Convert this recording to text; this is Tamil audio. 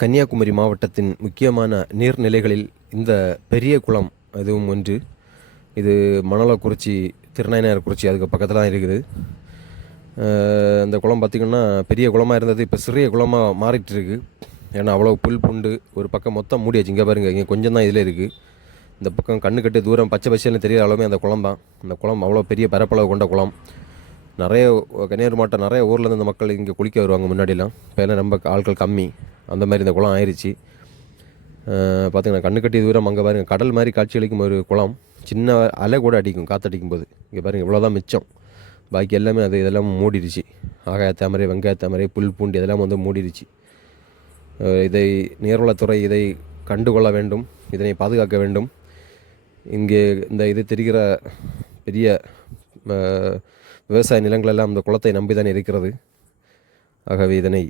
கன்னியாகுமரி மாவட்டத்தின் முக்கியமான நீர்நிலைகளில் இந்த பெரிய குளம் அதுவும் ஒன்று. இது மணலக்குறிச்சி, திருநாயனார்குறிச்சி அதுக்கு பக்கத்தில் தான் இருக்குது. அந்த குளம் பார்த்திங்கன்னா பெரிய குளமாக இருந்தது, இப்போ சிறிய குளமாக மாறிட்டு இருக்கு. ஏன்னா அவ்வளோ புல் புண்டு ஒரு பக்கம் மொத்தம் மூடியாச்சு. இங்கே பாருங்கள், இங்கே கொஞ்சம் தான் இதில் இருக்குது. இந்த பக்கம் கண்ணு கட்டு தூரம் பச்சை பச்சைன்னு தெரிகிற அளவுமே அந்த குளம் தான். அந்த குளம் அவ்வளோ பெரிய பரப்பளவு கொண்ட குளம். நிறைய கன்னியாகுமரி மாவட்டம் நிறைய ஊர்லேருந்து இந்த மக்கள் இங்கே குளிக்க வருவாங்க முன்னாடிலாம். இப்போ எல்லாம் ரொம்ப ஆட்கள் கம்மி. அந்த மாதிரி இந்த குளம் ஆயிடுச்சு. பார்த்திங்கன்னா கண்ணு கட்டி தூரம் அங்கே பாருங்கள், கடல் மாதிரி காட்சி அளிக்கும் ஒரு குளம். சின்ன அலை கூட அடிக்கும் காற்றடிக்கும் போது. இங்கே பாருங்கள், இவ்வளோதான் மிச்சம். பாக்கி எல்லாமே இதெல்லாம் மூடிடுச்சு. ஆகாய தாமரை, வெங்காய தாமரை, புல் பூண்டி இதெல்லாம் வந்து மூடிடுச்சு. இதை நீர்வளத்துறை இதை கண்டுகொள்ள வேண்டும், இதனை பாதுகாக்க வேண்டும். இங்கே இது தெரிகிற பெரிய விவசாய நிலங்களெல்லாம் அந்த குளத்தை நம்பி தான் இருக்கிறது. ஆகவே இதனை